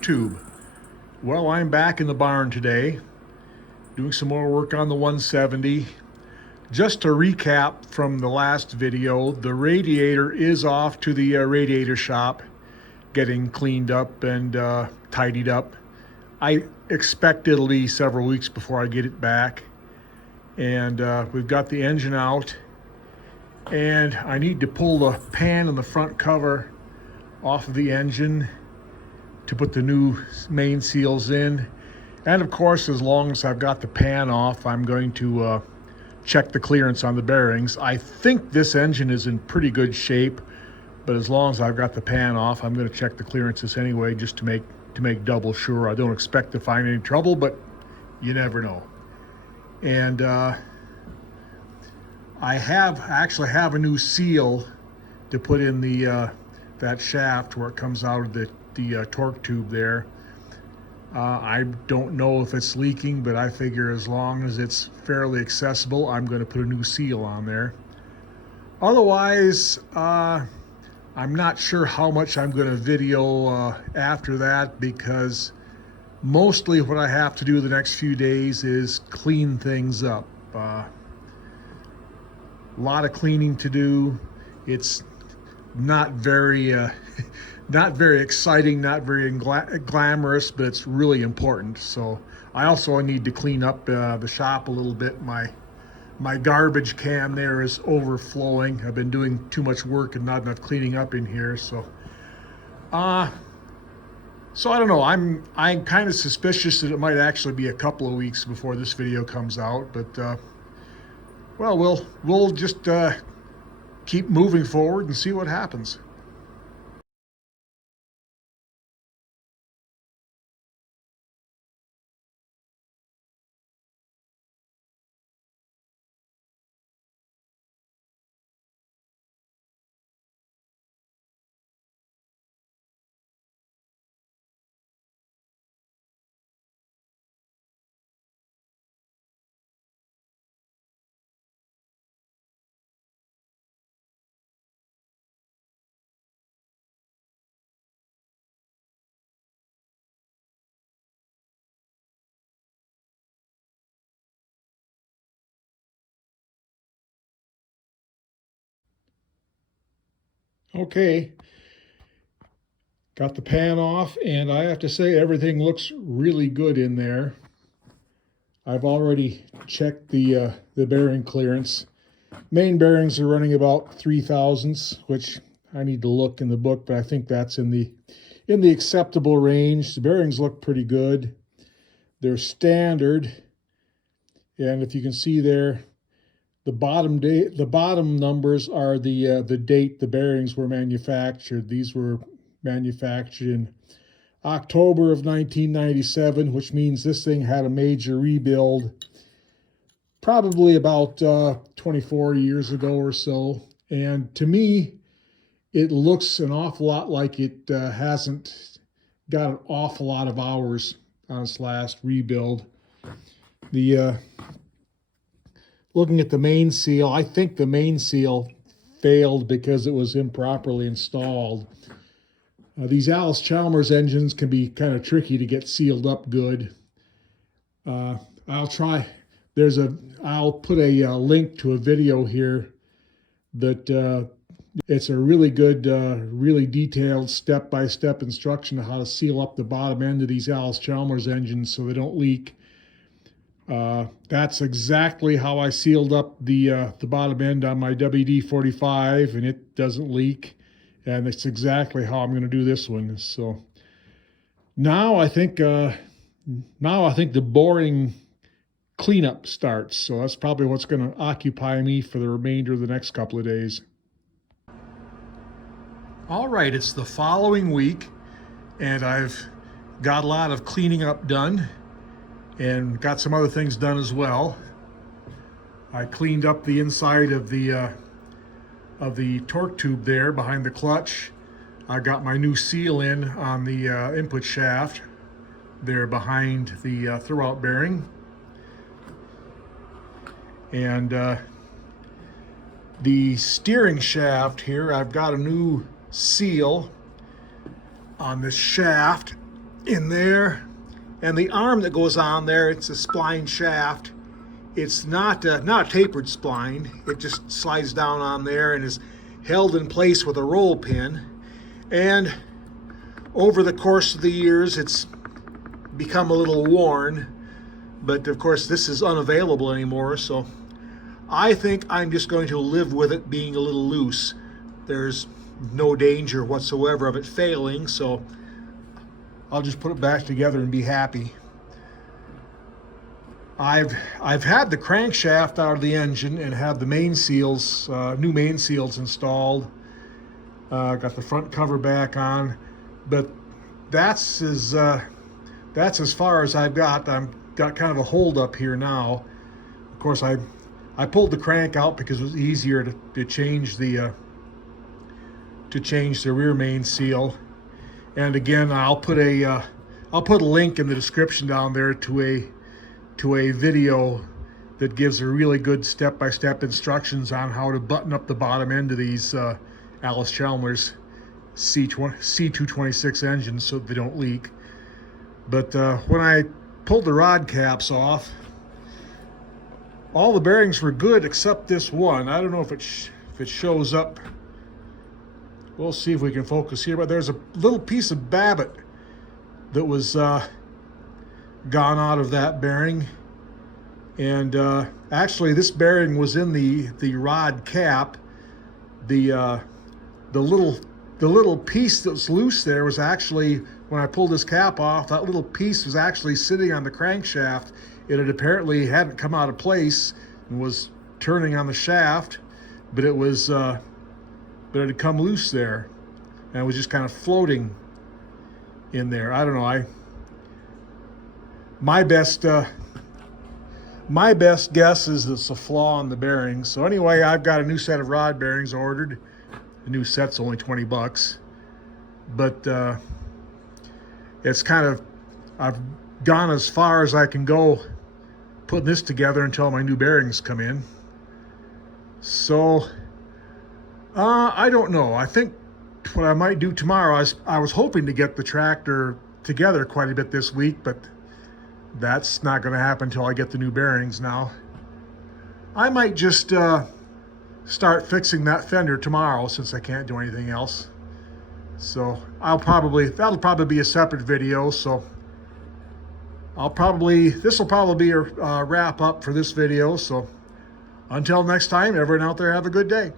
YouTube. Well, I'm back in the barn today doing some more work on the 170. Just to recap from the last video, the radiator is off to the radiator shop getting cleaned up and tidied up. I expect it'll be several weeks before I get it back. And we've got the engine out, and I need to pull the pan and the front cover off of the engine to put the new main seals in. And of course, as long as I've got the pan off, I'm going to check the clearance on the bearings. I think this engine is in pretty good shape, but as long as I've got the pan off, I'm going to check the clearances anyway, just to make double sure. I don't expect to find any trouble, but you never know. And I actually have a new seal to put in the that shaft where it comes out of the torque tube there. I don't know if it's leaking, but I figure as long as it's fairly accessible, I'm going to put a new seal on there. Otherwise, I'm not sure how much I'm going to video after that, because mostly what I have to do the next few days is clean things up. A lot of cleaning to do. It's not very not very exciting, not very glamorous, but it's really important. So I also need to clean up the shop a little bit. My garbage can there is overflowing. I've been doing too much work and not enough cleaning up in here. So I don't know. I'm kind of suspicious that it might actually be a couple of weeks before this video comes out. But well, we'll just keep moving forward and see what happens. Okay, got the pan off, and I have to say everything looks really good in there. I've already checked the bearing clearance. Main bearings are running about 3/1000ths, which I need to look in the book, but I think that's in the acceptable range. The bearings look pretty good. They're standard, and if you can see there, the bottom numbers are the date the bearings were manufactured. These were manufactured in October of 1997, which means this thing had a major rebuild probably about 24 years ago or so. And to me, it looks an awful lot like it hasn't got an awful lot of hours on its last rebuild. Looking at the main seal, I think the main seal failed because it was improperly installed. These Allis Chalmers engines can be kind of tricky to get sealed up good. I'll put a link to a video here that it's a really good, really detailed step-by-step instruction on how to seal up the bottom end of these Allis Chalmers engines so they don't leak. That's exactly how I sealed up the bottom end on my WD-45, and it doesn't leak. And it's exactly how I'm going to do this one. So now I think the boring cleanup starts. So that's probably what's going to occupy me for the remainder of the next couple of days. All right, it's the following week, and I've got a lot of cleaning up done and got some other things done as well. I cleaned up the inside of the torque tube there behind the clutch. I got my new seal in on the input shaft there behind the throwout bearing. And the steering shaft here, I've got a new seal on this shaft, in there. And the arm that goes on there, it's a spline shaft. It's not a tapered spline. It just slides down on there and is held in place with a roll pin. And over the course of the years, it's become a little worn. But of course, this is unavailable anymore, so I think I'm just going to live with it being a little loose. There's no danger whatsoever of it failing, so I'll just put it back together and be happy. I've had the crankshaft out of the engine and have the main seals, new main seals installed. Got the front cover back on, but that's as far as I've got. I've got kind of a hold up here now. Of course, I pulled the crank out because it was easier to change the rear main seal. And again, I'll put a link in the description down there to a video that gives a really good step-by-step instructions on how to button up the bottom end of these Allis Chalmers C226 engines so they don't leak. But when I pulled the rod caps off, all the bearings were good except this one. I don't know if it shows up. We'll see if we can focus here, but there's a little piece of babbitt that was gone out of that bearing. And actually this bearing was in the rod cap. The little piece that's loose there was actually, when I pulled this cap off, that little piece was actually sitting on the crankshaft. It had apparently hadn't come out of place and was turning on the shaft, but it had come loose there, and it was just kind of floating in there. I don't know. My best guess is it's a flaw in the bearings. So anyway, I've got a new set of rod bearings ordered. The new set's only 20 bucks, but it's kind of, I've gone as far as I can go putting this together until my new bearings come in. So I don't know. I think what I might do tomorrow, I was hoping to get the tractor together quite a bit this week, but that's not going to happen until I get the new bearings now. I might just start fixing that fender tomorrow since I can't do anything else. So that'll probably be a separate video. So this will probably be a wrap up for this video. So until next time, everyone out there have a good day.